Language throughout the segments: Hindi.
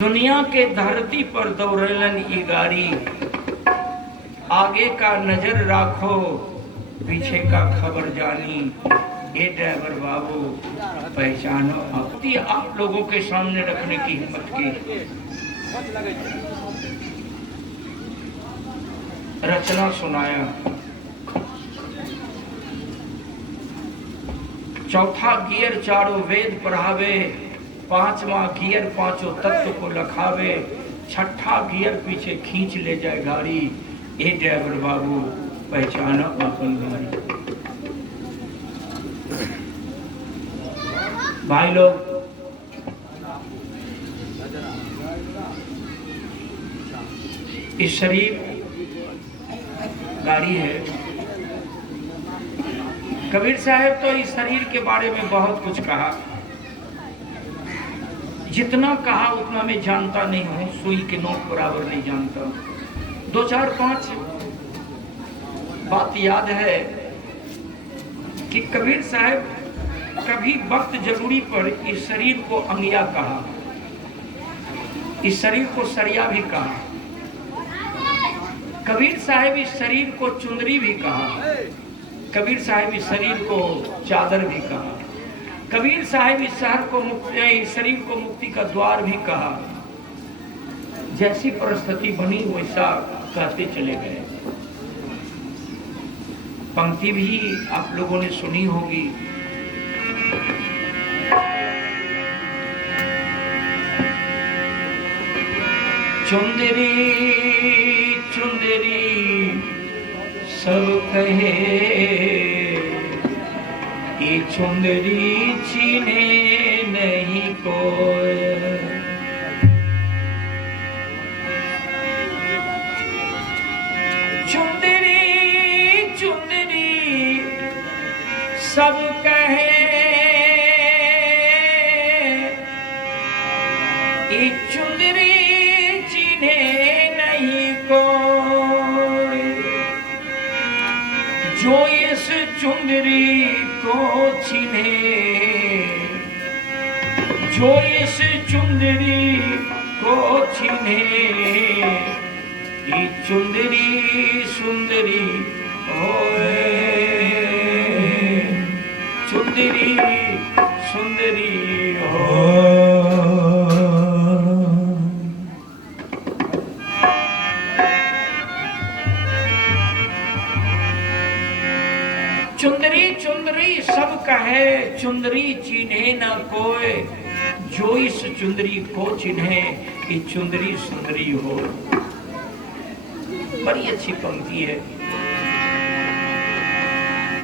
दुनिया के धरती पर दौड़लन ई गाड़ी, आगे का नजर राखो पीछे का खबर जानी। ए ड्राइवर बाबू पहचानो अपनी आप लोगों के सामने रखने की हिम्मत की रचना सुनाया। चौथा गियर चारों वेद पढ़ावे, पांचवा गियर पांचों तत्व को लखावे, छठा गियर पीछे खींच ले जाए गाड़ी। ए ड्राइवर बाबू पहचानो अपन गाड़ी। भाई लोग, इस शरीर गाड़ी है। कबीर साहब तो इस शरीर के बारे में बहुत कुछ कहा, जितना कहा उतना मैं जानता नहीं हूँ, सुई के नोक बराबर नहीं जानता। 2 4 5 बात याद है कि कबीर साहब कभी वक्त जरूरी पर इस शरीर को अंगिया कहा, इस शरीर को सरिया भी कहा। कबीर साहब इस शरीर को चुंदरी भी कहा, कबीर साहब इस शरीर को चादर भी कहा, कबीर साहब इस शरीर को मुक्ति का द्वार भी कहा। जैसी परिस्थिति बनी वैसा कहते चले गए। पंक्ति भी आप लोगों ने सुनी होगी। चुंदरी चुंदरी सब कहे, ये चुंदरी चीने नहीं कोई। चुंदरी चुंदरी सब कहे, ये चुंदरी चीने नहीं कोई। जो इस चुंदरी को चिन्हे, जो इस चुंदरी को चिन्हे, ये चुंदरी सुंदरी होए, चुंदरी सुंदरी होए। चुंदरी चुंदरी सब कहे, चुंदरी चिन्हे न कोई। जो इस चुंदरी को चिन्हे, ये चुंदरी सुंदरी हो। बड़ी अच्छी पंक्ति है,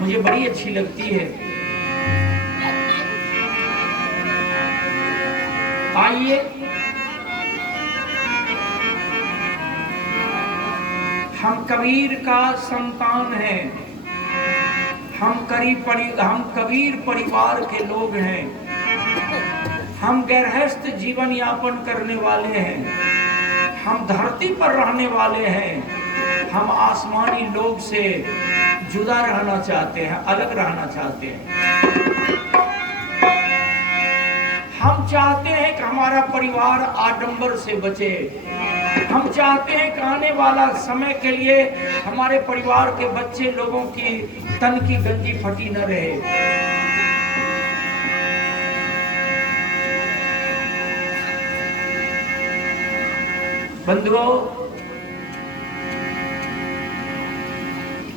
मुझे बड़ी अच्छी लगती है। आइए हम कबीर का संतान हैं, हम कबीर परिवार के लोग हैं, हम गृहस्थ जीवन यापन करने वाले हैं, हम धरती पर रहने वाले हैं, हम आसमानी लोग से जुदा रहना चाहते हैं, अलग रहना चाहते हैं। हम चाहते हैं कि हमारा परिवार आडंबर से बचे, हम चाहते हैं कि आने वाला समय के लिए हमारे परिवार के बच्चे लोगों की तन की गंजी फटी न रहे। बंधुओं,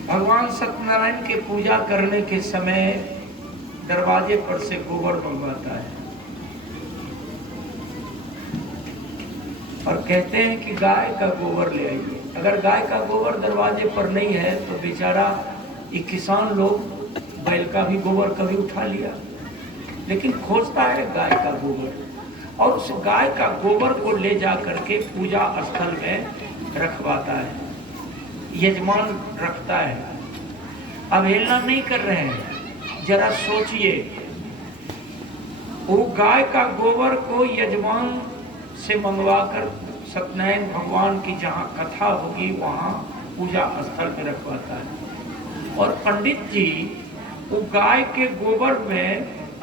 भगवान सत्यनारायण के पूजा करने के समय दरवाजे पर से गोबर मंगवाता है और कहते हैं कि गाय का गोबर ले आइए। अगर गाय का गोबर दरवाजे पर नहीं है तो बेचारा ये किसान लोग बैल का भी गोबर कभी उठा लिया, लेकिन खोजता है गाय का गोबर और उस गाय का गोबर को ले जा करके पूजा स्थल में रखवाता है, यजमान रखता है। अवहेलना नहीं कर रहे हैं, जरा सोचिए, वो गाय का गोबर को यजमान से मंगवाकर सत्यनारायण भगवान की जहाँ कथा होगी वहाँ पूजा स्थल पे रखवाता है। और पंडित जी वो गाय के गोबर में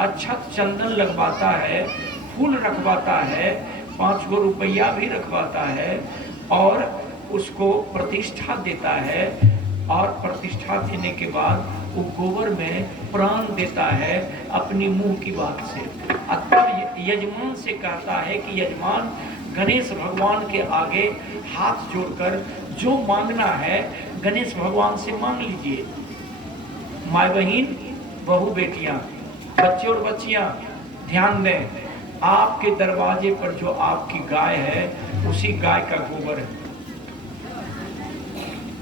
अक्षत चंदन लगवाता है, फूल रखवाता है, 5 गो रुपया भी रखवाता है और उसको प्रतिष्ठा देता है, और प्रतिष्ठा देने के बाद वो गोबर में प्राण देता है अपनी मुंह की बात से। तब यजमान से कहता है कि यजमान, गणेश भगवान के आगे हाथ जोड़कर जो मांगना है गणेश भगवान से मांग लीजिए। माय बहन, बहू बेटियां, बच्चे और बच्चियां, ध्यान दें, आपके दरवाजे पर जो आपकी गाय है उसी गाय का गोबर है।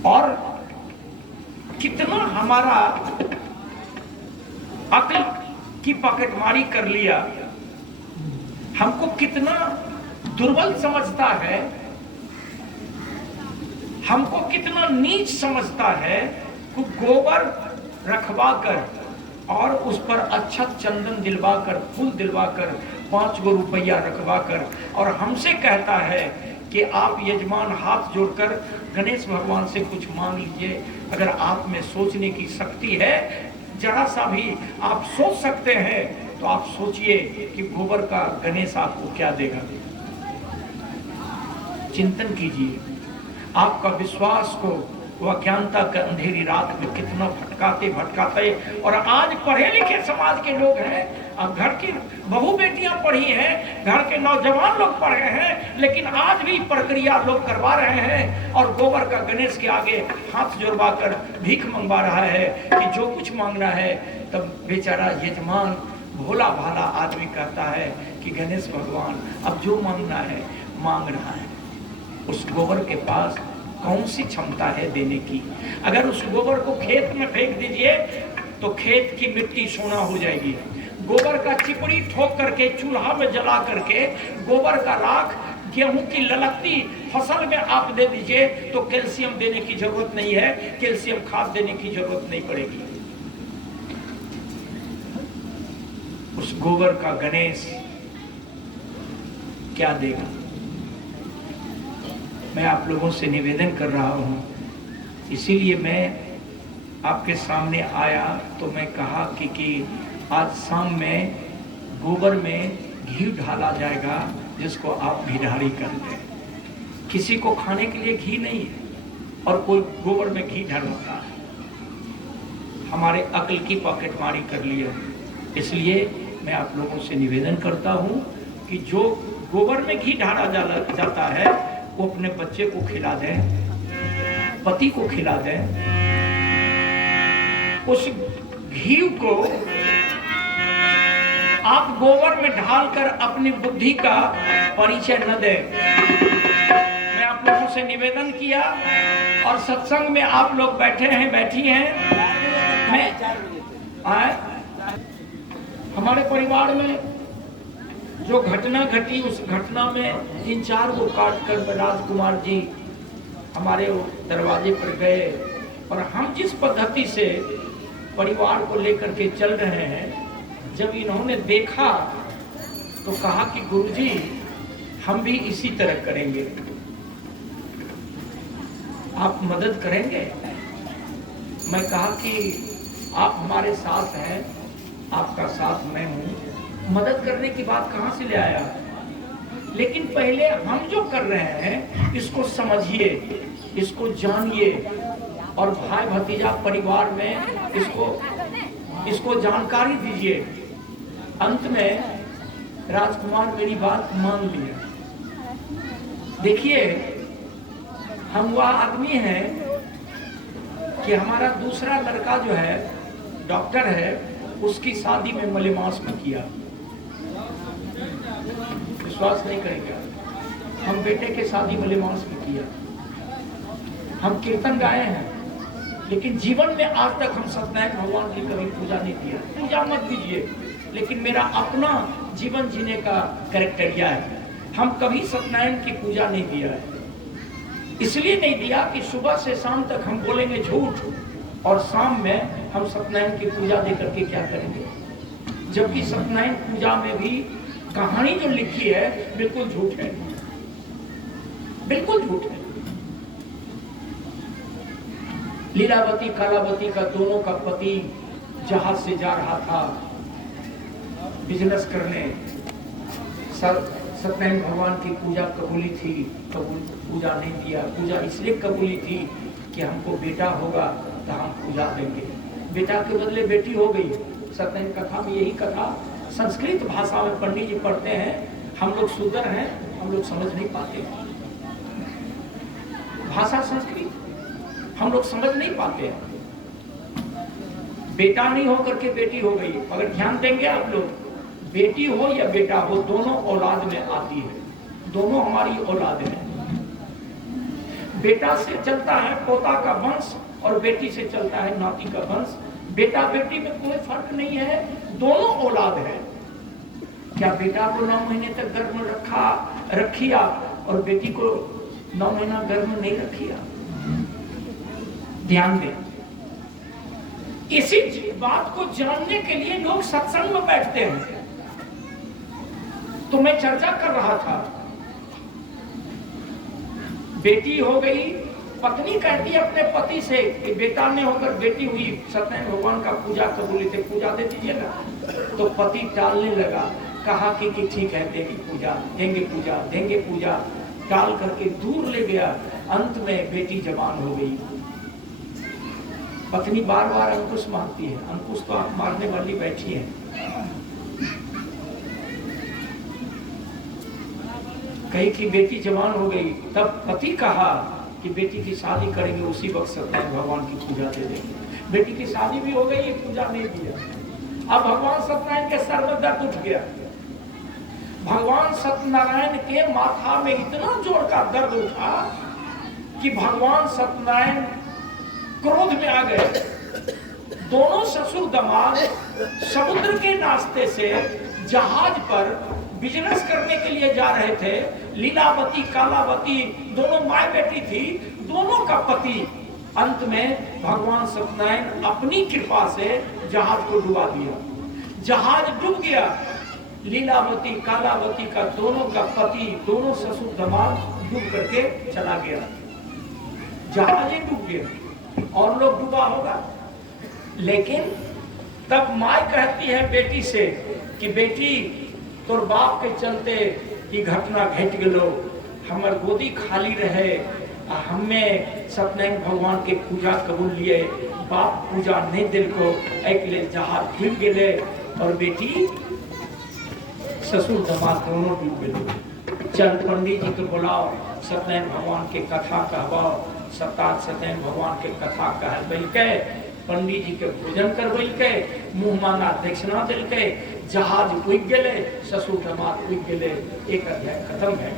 और कितना हमारा अक्ल की पॉकेटमारी कर लिया, हमको कितना दुर्बल समझता है, हमको कितना नीच समझता है कि गोबर रखवाकर और उस पर अच्छा चंदन दिलवाकर, फूल दिलवाकर, 5 गो रुपया रखवाकर, और हमसे कहता है कि आप यजमान हाथ जोड़कर गणेश भगवान से कुछ मांग लीजिए। अगर आप में सोचने की शक्ति है, जरा सा भी आप सोच सकते हैं, तो आप सोचिए कि गोबर का गणेश आपको क्या देगा। चिंतन कीजिए, आपका विश्वास को वो अज्ञानता के अंधेरी रात में कितना भटकाते। और आज पढ़े लिखे समाज के लोग हैं, अब घर की बहू बेटियां पढ़ी हैं, घर के नौजवान लोग पढ़े हैं, लेकिन आज भी प्रक्रिया लोग करवा रहे हैं और गोबर का गणेश के आगे हाथ जोड़वा कर भीख मंगवा रहा है कि जो कुछ मांगना है। तब बेचारा यजमान भोला भाला आदमी कहता है कि गणेश भगवान अब जो मांगना है मांग रहा है। उस गोबर के पास कौन सी क्षमता है देने की? अगर उस गोबर को खेत में फेंक दीजिए तो खेत की मिट्टी सोना हो जाएगी। गोबर का चिपड़ी ठोक करके चूल्हा में जला करके गोबर का राख गेहूं की ललकती फसल में आप दे दीजिए तो कैल्शियम देने की जरूरत नहीं है, कैल्शियम खाद देने की जरूरत नहीं पड़ेगी। उस गोबर का गणेश क्या देगा? मैं आप लोगों से निवेदन कर रहा हूँ, इसीलिए मैं आपके सामने आया। तो मैं कहा कि आज शाम में गोबर में घी ढाला जाएगा, जिसको आप घीढारी करते हैं। किसी को खाने के लिए घी नहीं है और कोई गोबर में घी ढालता है। हमारे अक्ल की पॉकेटमारी कर लिया। इसलिए मैं आप लोगों से निवेदन करता हूँ कि जो गोबर में घी ढाला जाता है वो अपने बच्चे को खिला दें, पति को खिला दें। उस घी को आप गोबर में ढालकर अपनी बुद्धि का परिचय न दें। मैं आप लोगों से निवेदन किया और सत्संग में आप लोग बैठे हैं, बैठी हैं। मैं हमारे परिवार में जो घटना घटी, उस घटना में 3-4 को काट कर राजकुमार जी हमारे दरवाजे पर गए और हम जिस पद्धति से परिवार को लेकर के चल रहे हैं, जब इन्होंने देखा तो कहा कि गुरुजी हम भी इसी तरह करेंगे, आप मदद करेंगे? मैं कहा कि आप हमारे साथ हैं, आपका साथ मैं हूं, मदद करने की बात कहां से ले आया? लेकिन पहले हम जो कर रहे हैं इसको समझिए, इसको जानिए और भाई भतीजा परिवार में इसको जानकारी दीजिए। अंत में राजकुमार मेरी बात मान लिया। देखिए, हम वह आदमी हैं कि हमारा दूसरा लड़का जो है डॉक्टर है, उसकी शादी में मलेमास में किया। विश्वास नहीं करेंगे, हम बेटे के शादी मलेमास में किया। हम कीर्तन गाए हैं, लेकिन जीवन में आज तक हम सत्यनारायण भगवान की कभी पूजा नहीं किया। पूजा मत कीजिए, लेकिन मेरा अपना जीवन जीने का कैरेक्टरिया है, हम कभी सत्यनारायण की पूजा नहीं दिया है। इसलिए नहीं दिया कि सुबह से शाम तक हम बोलेंगे झूठ और शाम में हम सत्यनारायण की पूजा दे करके क्या करेंगे? जबकि सत्यनारायण पूजा में भी कहानी जो लिखी है बिल्कुल झूठ है, बिल्कुल झूठ है। लीलावती कालावती का दोनों का पति जहाज से जा रहा था बिजनेस करने, सत्यनारायण भगवान की पूजा कबूली थी, पूजा नहीं दिया। पूजा इसलिए कबूली थी कि हमको बेटा होगा तो हम पूजा देंगे, बेटा के बदले बेटी हो गई। सत्यनारायण कथा में यही कथा संस्कृत भाषा में पंडित जी पढ़ते हैं, हम लोग शूद्र हैं, हम लोग समझ नहीं पाते। भाषा संस्कृत हम लोग समझ नहीं पाते हैं। बेटा नहीं हो करके बेटी हो गई। अगर ध्यान देंगे आप लोग, बेटी हो या बेटा हो, दोनों औलाद में आती है, दोनों हमारी औलाद है। बेटा से चलता है पोता का वंश और बेटी से चलता है नाती का वंश। बेटा बेटी में कोई फर्क नहीं है, दोनों औलाद है। क्या बेटा को 9 महीने तक गर्भ में रखिया और बेटी को 9 महीना गर्भ में नहीं रखिया? ध्यान दें। इसी बात को जानने के लिए लोग सत्संग में बैठते हैं। तो मैं चर्चा कर रहा था, बेटी हो गई, पत्नी कहती है अपने पति से कि बेटा ने होकर बेटी हुई, सत्यनारायण भगवान का पूजा कबूली थे, पूजा दे दीजिएगा। तो पति टालने लगा, कहा कि ठीक है देंगे पूजा, देंगे पूजा, टाल करके दूर ले गया। अंत में बेटी जवान हो गई। पत्नी बार बार अंकुश मांगती है, अंकुश तो आप मारने वाली बैठी है। कही कि बेटी जवान हो गई, तब पति कहा कि बेटी की शादी करेंगे, उसी वक्त सत्यनारायण भगवान की पूजा दे देंगे। बेटी की शादी भी हो गई, पूजा नहीं दिया। अब भगवान सत्यनारायण के सर में दर्द उठ गया। भगवान सत्यनारायण के माथा में इतना जोर का दर्द उठा कि भगवान सत्यनारायण क्रोध में आ गए। दोनों ससुर दामाद समुद्र के रास्ते से जहाज पर बिजनेस करने के लिए जा रहे थे। लीलावती कालावती दोनों माय बेटी थी, दोनों का पति। अंत में भगवान सत्यनारायण अपनी कृपा से जहाज को डुबा दिया। जहाज डूब गया। लीलावती कालावती का दोनों का पति, दोनों ससुर दामाद डूब करके चला गया। जहाज ही डूब गया और लोग डूबा होगा। लेकिन तब माँ कहती है बेटी से कि बेटी, तोर बाप के चलते ये घटना घट गलो, हमर गोदी खाली रहे, हमें सत्यनारायण भगवान के पूजा कबूल लिए, बाप पूजा नहीं दिल को, एक ले जहाज डूब गए और बेटी ससुर दामाद दोनों डूब गए। चल पंडित जी को बुलाओ, सत्यनारायण भगवान के कथा कहवाओ। सत्यनारायण भगवान के कथा कहबल के पंडित जी के भोजन करबल के, मुंह मांगा दक्षिणा दिल के, जहाज उग गए, ससुर दामाद उग गए। एक अध्याय खत्म है।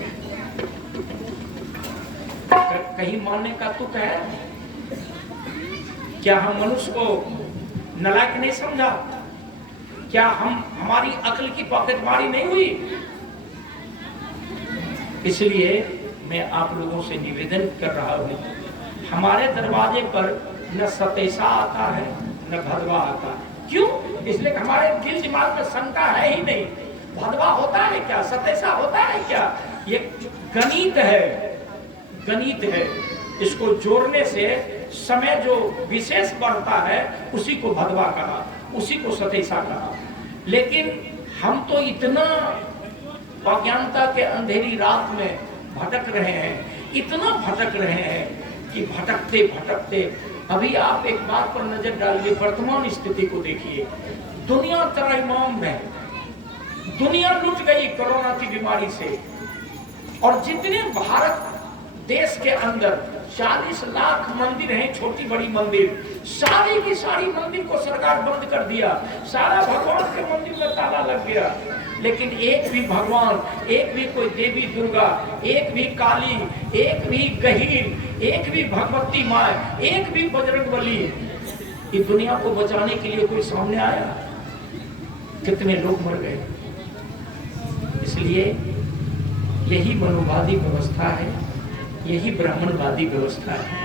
कहीं मानने का तुक है क्या? हम मनुष्य को नालायक नहीं समझा? क्या हमारी अक्ल की पॉकेटमारी नहीं हुई? इसलिए मैं आप लोगों से निवेदन कर रहा हूं, हमारे दरवाजे पर न सतेसा आता है न भदवा आता है। क्यों? इसलिए हमारे दिल दिमाग में शंका है ही नहीं। भदवा होता है क्या? सतेसा होता है क्या? ये गणित है, गणित है। इसको जोड़ने से समय जो विशेष बढ़ता है उसी को भदवा कहा, उसी को सतेसा कहा। लेकिन हम तो इतना अज्ञानता के अंधेरी रात में भटक रहे हैं, इतना भटक रहे हैं कि भटकते भटकते अभी आप एक बात पर नजर डालिए, वर्तमान स्थिति को देखिए। दुनिया त्रयमाम है, दुनिया लुट गई कोरोना की बीमारी से। और जितने भारत देश के अंदर 40 लाख मंदिर हैं, छोटी बड़ी मंदिर, सारी की सारी मंदिर को सरकार बंद कर दिया। सारा भगवान के मंदिर में ताला लग गया। लेकिन एक भी भगवान, एक भी कोई देवी दुर्गा, एक भी काली, एक भी गहीर, एक भी भगवती माँ, एक भी बजरंगबली, ये दुनिया को बचाने के लिए कोई सामने आया? कितने लोग मर गए। इसलिए यही मनोवादी व्यवस्था है, यही ब्राह्मणवादी व्यवस्था है।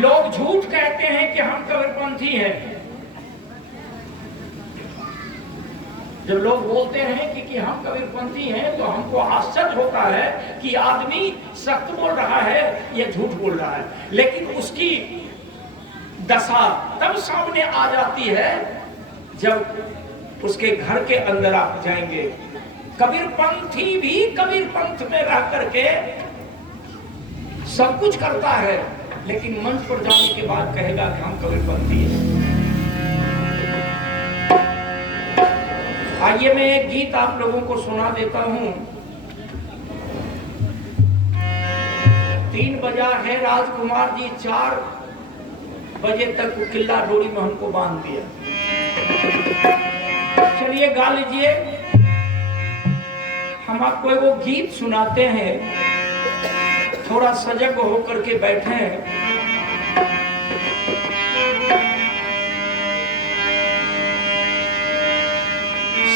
लोग झूठ कहते हैं कि हम कबीरपंथी हैं। जब लोग बोलते हैं कि हम कबीरपंथी हैं तो हमको आश्चर्य होता है कि आदमी सत्य बोल रहा है या झूठ बोल रहा है। लेकिन उसकी दशा तब सामने आ जाती है जब उसके घर के अंदर आप जाएंगे। कबीर पंथी भी कबीर पंथ में रह करके सब कुछ करता है, लेकिन मंच पर जाने के बाद कहेगा कि हम कबीर पंथी हैं। आइए मैं एक गीत आप लोगों को सुना देता हूं। 3 बजा है राजकुमार जी, 4 बजे तक किला डोरी में हमको बांध दिया। चलिए गा लीजिए, हम आपको वो गीत सुनाते हैं, थोड़ा सजग होकर के बैठे हैं।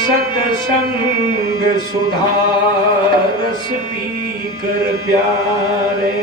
सत्संग सुधा रस पी कर प्यारे,